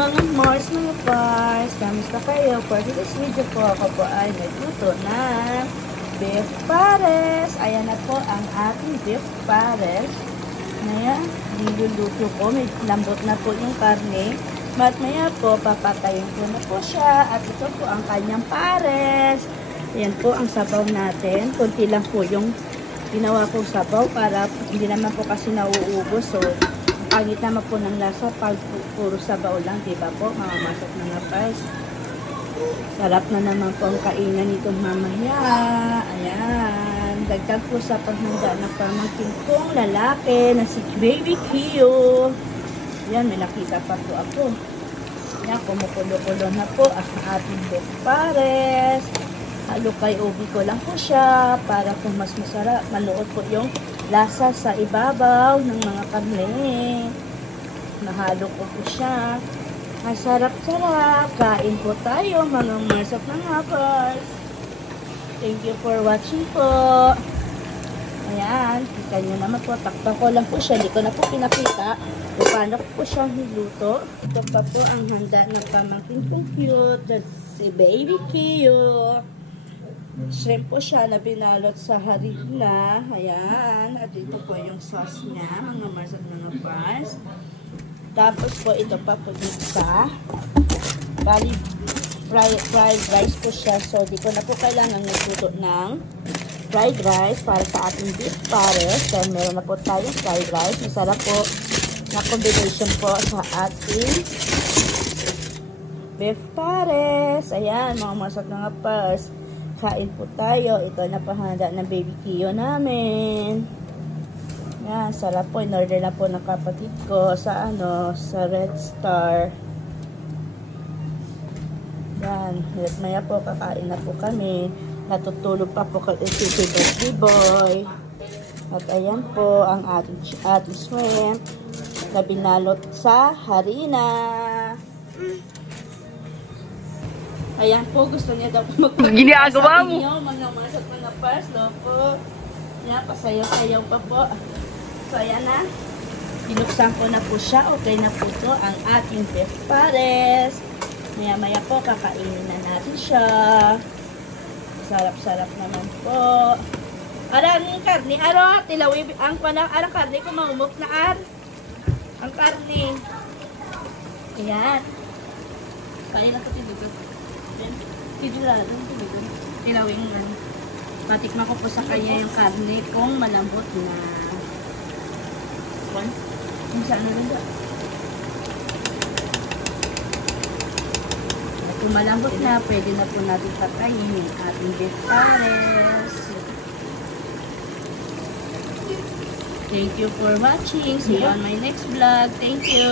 Mga Mars, mga Pars, kamusta kayo? For this video po, ako po ay nagluto ng beef pares. Ayan na po ang ating beef pares. Ngayon, niluluto ko. May lambot na po yung karne. Maya po, papatayin ko na po siya. At ito po ang kanyang pares. Ayan po ang sabaw natin. Kunti lang po yung ginawa kong sabaw para hindi naman po kasi nauubos. So, pangit naman po ng lasa pag puro sabaw lang, diba po? Mamamasak na nga pa. Sarap na naman po ang kainan nitong mamaya. Ayan. Dagdag po sa paghanda ng pamangkin kong lalaki na si Baby Kio. Ayan, may nakita pa po ako. Ayan, kumukulo-kulo na po ang ating beef pares. Halo kay ubi ko lang po siya para po mas masarap. Maluot po yung lasa sa ibabaw ng mga karne. Nahalo ko po siya. Ang sarap-sarap. Kain po tayo mga Mars at mga Pars. Thank you for watching po. Ayan. Kita nyo naman po. Takpan ko lang po siya. Hindi ko na po pinakita kung paano po siya niluto. Ito pa po ang handa ng pamangkin kong cute. That's si Baby Kio. Shrimp po siya na binalot sa harina. Ayan. At ito po yung sauce niya, mga Mars at mga Pars. Tapos po, ito pa po dito sa bali fried rice po siya. So, di ko na po kailangan nagluto ng fried rice para sa ating beef pares. So, meron na po tayong fried rice. Masarap po na combination po sa ating beef pares. Ayan, mga Mars at mga Pars. Kain po tayo. Ito na pahanda ng Baby Kio namin. Yan, sarap po. In-order na po ng kapatid ko sa sa Red Star. Yan. Maya po kakain na po kami. Natutulog pa po kay si Baby Boy. At ayan po ang ating shrimp na binalot sa harina. Ayan po, gusto niya daw magpakita sa inyo, mga Mars at mga Pars, no po. Ayan, pasayaw-sayaw pa po. So, ayan na. Binuksan ko na po siya. Okay na po ito ang ating beef pares. Maya-maya po, kakainin na natin siya. Sarap-sarap naman po. Arang karne, tilawi, ang karne ko maumok na ang karne. Ayan. Kain na ito, tinugot. Tilawing matikman ko po sa kanya yung karne kung malambot na kung saan na rin ba kung malambot na pwede na po natin patayin yung ating beef pares. Thank you for watching. See you on my next vlog. Thank you.